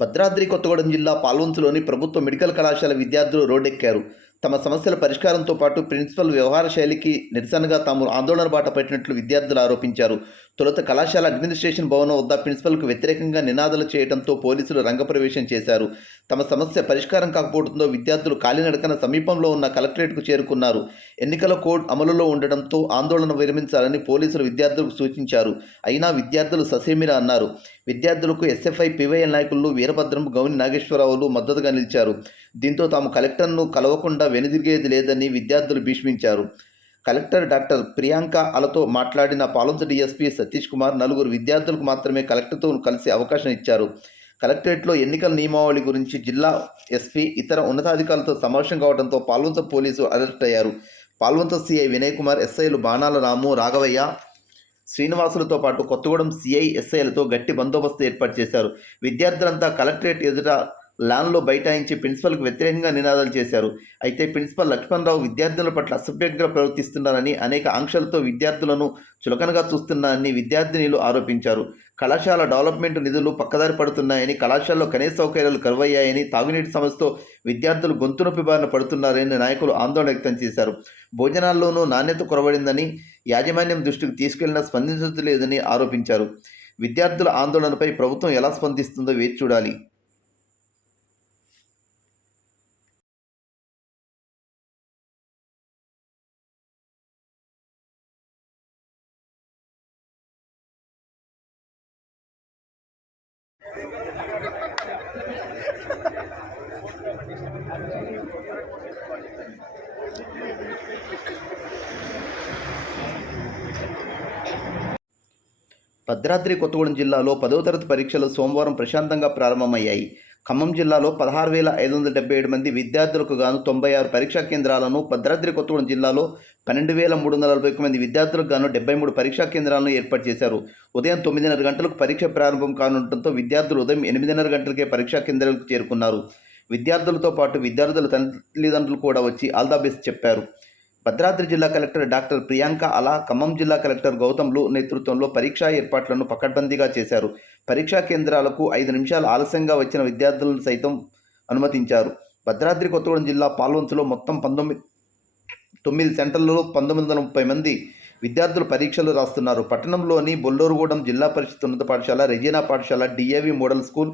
భద్రాద్రి కొత్తగూడెం జిల్లా పాల్వంచులోని ప్రభుత్వ మెడికల్ కళాశాల విద్యార్థులు రోడ్డెక్కారు. తమ సమస్యల పరిష్కారంతో పాటు ప్రిన్సిపల్ వ్యవహార శైలికి నిరసనగా తాము ఆందోళన బాట పట్టినట్లు విద్యార్థులు ఆరోపించారు. తొలుత కళాశాల అడ్మినిస్ట్రేషన్ భవనం వద్ద ప్రిన్సిపల్కు వ్యతిరేకంగా నినాదాలు చేయడంతో పోలీసులు రంగప్రవేశం చేశారు. తమ సమస్య పరిష్కారం కాకపోవడంతో విద్యార్థులు కాలినడకన సమీపంలో ఉన్న కలెక్టరేట్కు చేరుకున్నారు. ఎన్నికల కోడ్ అమలులో ఉండడంతో ఆందోళన విరమించాలని పోలీసులు విద్యార్థులకు సూచించారు. అయినా విద్యార్థులు ససేమిరా అన్నారు. విద్యార్థులకు ఎస్ఎఫ్ఐ పివైఎల్ నాయకులు వీరభద్రం గౌని నాగేశ్వరరావులు మద్దతుగా నిలిచారు. దీంతో తాము కలెక్టర్ను కలవకుండా వెనుదిరిగేది లేదని విద్యార్థులు భీష్మించారు. కలెక్టర్ డాక్టర్ ప్రియాంక అలతో మాట్లాడిన పాలొంత డీఎస్పీ సతీష్ కుమార్ నలుగురు విద్యార్థులకు మాత్రమే కలెక్టర్తో కలిసి అవకాశం ఇచ్చారు. కలెక్టరేట్లో ఎన్నికల నియమావళి గురించి జిల్లా ఎస్పీ ఇతర ఉన్నతాధికారులతో సమావేశం కావడంతో పాల్వంత పోలీసు అలర్ట్ అయ్యారు. పాల్వంత సిఐ వినయ్ కుమార్ ఎస్ఐలు బాణాల రాము రాఘవయ్య శ్రీనివాసులతో పాటు కొత్తగూడెం సిఐ ఎస్ఐలతో గట్టి బందోబస్తు ఏర్పాటు చేశారు. విద్యార్థులంతా కలెక్టరేట్ ఎదుట లాన్లో బైఠాయించి ప్రిన్సిపల్కు వ్యతిరేకంగా నినాదాలు చేశారు. అయితే ప్రిన్సిపల్ లక్ష్మణరావు విద్యార్థుల పట్ల అసభ్యంగా ప్రవర్తిస్తున్నారని అనేక ఆంక్షలతో విద్యార్థులను చులకనగా చూస్తున్నారని విద్యార్థినిలు ఆరోపించారు. కళాశాల డెవలప్మెంట్ నిధులు పక్కదారి పడుతున్నాయని కళాశాలలో కనీస సౌకర్యాలు కరువయ్యాయని తాగునీటి సమస్యతో విద్యార్థులు గొంతు నొప్పి బారిన పడుతున్నారని నాయకులు ఆందోళన వ్యక్తం చేశారు. భోజనాల్లోనూ నాణ్యత కొరబడిందని యాజమాన్యం దృష్టికి తీసుకెళ్ళినా స్పందించలేదని ఆరోపించారు. విద్యార్థుల ఆందోళనపై ప్రభుత్వం ఎలా స్పందిస్తుందో వేచి చూడాలి. భద్రాద్రి కొత్తగూడెం జిల్లాలో పదవ తరగతి పరీక్షలు సోమవారం ప్రశాంతంగా ప్రారంభమయ్యాయి. ఖమ్మం జిల్లాలో పదహారు వేల ఐదు వందల డెబ్బై ఏడు మంది విద్యార్థులకు గాను తొంభై ఆరు పరీక్షా కేంద్రాలను భద్రాద్రి కొత్తగూడెం జిల్లాలో పన్నెండు వేల మూడు వందల నలభై ఒక్క మంది విద్యార్థులకు గాను డెబ్బై మూడు పరీక్షా కేంద్రాలను ఏర్పాటు చేశారు. ఉదయం తొమ్మిదిన్నర గంటలకు పరీక్ష ప్రారంభం కానుండటంతో విద్యార్థులు ఉదయం ఎనిమిదిన్నర గంటలకే పరీక్షా కేంద్రాలకు చేరుకున్నారు. విద్యార్థులతో పాటు విద్యార్థుల తల్లిదండ్రులు కూడా వచ్చి ఆల్ బెస్ట్ చెప్పారు. భద్రాద్రి జిల్లా కలెక్టర్ డాక్టర్ ప్రియాంక అలా ఖమ్మం జిల్లా కలెక్టర్ గౌతమ్లు నేతృత్వంలో పరీక్షా ఏర్పాట్లను పకడ్బందీగా చేశారు. పరీక్షా కేంద్రాలకు ఐదు నిమిషాలు ఆలస్యంగా వచ్చిన విద్యార్థులను సైతం అనుమతించారు. భద్రాద్రి కొత్తగూడెం జిల్లా పాల్వంచులో మొత్తం పంతొమ్మిది తొమ్మిది సెంటర్లలో పంతొమ్మిది వందల ముప్పై మంది విద్యార్థులు పరీక్షలు రాస్తున్నారు. పట్టణంలోని బొల్లూరుగూడెం జిల్లా పరిషత్ ఉన్నత పాఠశాల రెజీనా పాఠశాల DAV model school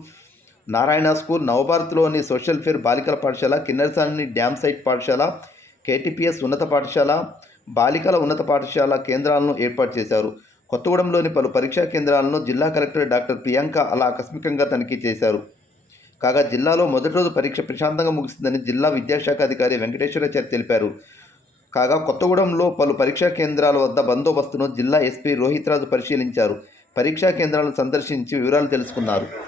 Narayana school నవభారత్లోని social fair బాలికల పాఠశాల కిన్నెరసాని డ్యామ్ సైట్ పాఠశాల కేటీపీఎస్ ఉన్నత పాఠశాల బాలికల ఉన్నత పాఠశాల కేంద్రాలను ఏర్పాటు చేశారు. కొత్తగూడెంలోని పలు పరీక్షా కేంద్రాలను జిల్లా కలెక్టర్ డాక్టర్ ప్రియాంక అలా ఆకస్మికంగా తనిఖీ చేశారు. కాగా జిల్లాలో మొదటి రోజు పరీక్ష ప్రశాంతంగా ముగిసిందని జిల్లా విద్యాశాఖ అధికారి వెంకటేశ్వరాచారి తెలిపారు. కాగా కొత్తగూడెంలో పలు పరీక్షా కేంద్రాల వద్ద బందోబస్తును జిల్లా ఎస్పీ రోహిత్ రాజు పరిశీలించారు. పరీక్షా కేంద్రాలను సందర్శించి వివరాలు తెలుసుకున్నారు.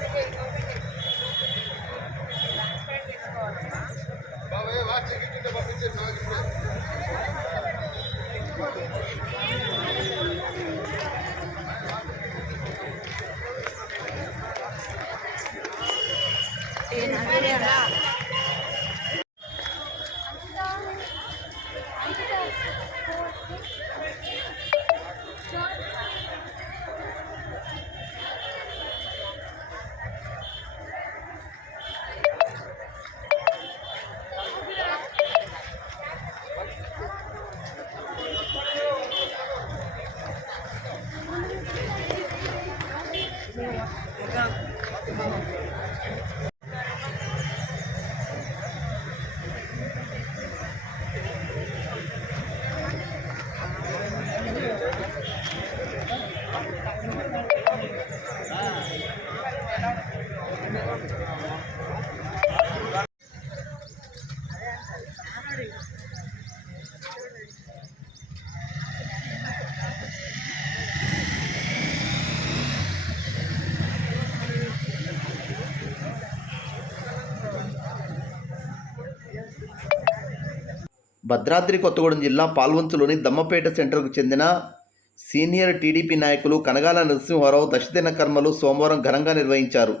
భద్రాద్రి కొత్తగూడెం జిల్లా పాల్వంచులోని దమ్మపేట సెంటర్కు చెందిన సీనియర్ టీడీపీ నాయకులు కనగాల నరసింహారావు దశదిన కర్మలు సోమవారం ఘనంగా నిర్వహించారు.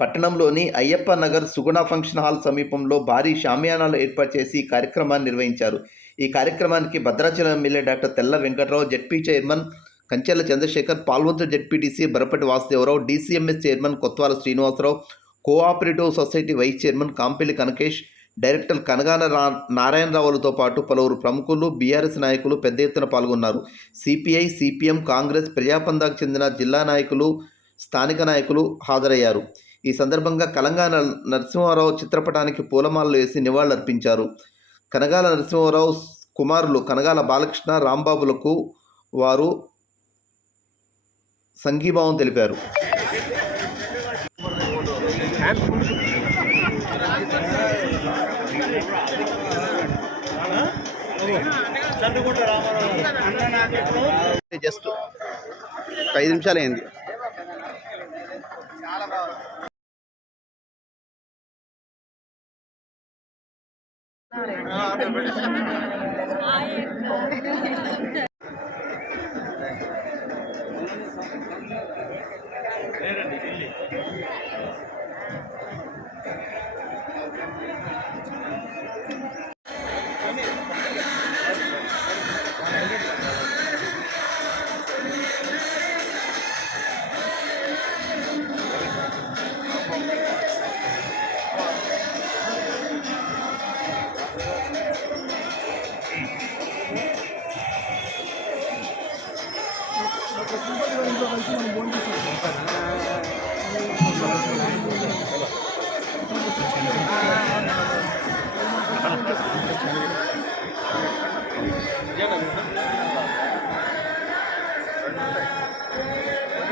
పట్టణంలోని అయ్యప్ప నగర్ సుగుణ ఫంక్షన్ హాల్ సమీపంలో భారీ షామియానాలు ఏర్పాటు చేసి ఈ కార్యక్రమాన్ని నిర్వహించారు. ఈ కార్యక్రమానికి Bhadrachalam MLA doctor Tella Venkatrao ZP chairman Kanchela Chandrashekar పాల్వంతు ZPTC Barapati Vasudevarao DCMS chairman Kotwala Srinivasarao cooperative society vice chairman Kampelli Kanakesh director Kanagana రా నారాయణరావులతో పాటు పలువురు ప్రముఖులు బీఆర్ఎస్ నాయకులు పెద్ద ఎత్తున పాల్గొన్నారు. సిపిఐ సిపిఎం కాంగ్రెస్ ప్రజాపందాకు చెందిన జిల్లా నాయకులు స్థానిక నాయకులు హాజరయ్యారు. ఈ సందర్భంగా కలంగాణ నరసింహారావు చిత్రపటానికి పూలమాలలు వేసి నివాళులర్పించారు. కనగాల నరసింహారావు కుమారులు కనగాల బాలకృష్ణ రాంబాబులకు వారు సంఘీభావం తెలిపారు. జస్ట్ ఐదు నిమిషాలు అయింది. 순간이라는 인사가 있으면 뭔지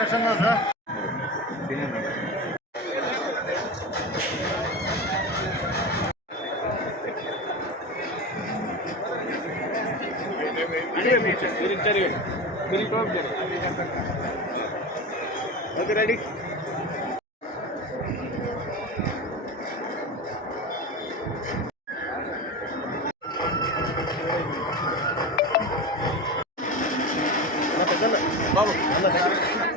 생각나? 이런 자리 बिल्कुल ओके रेडी बाबू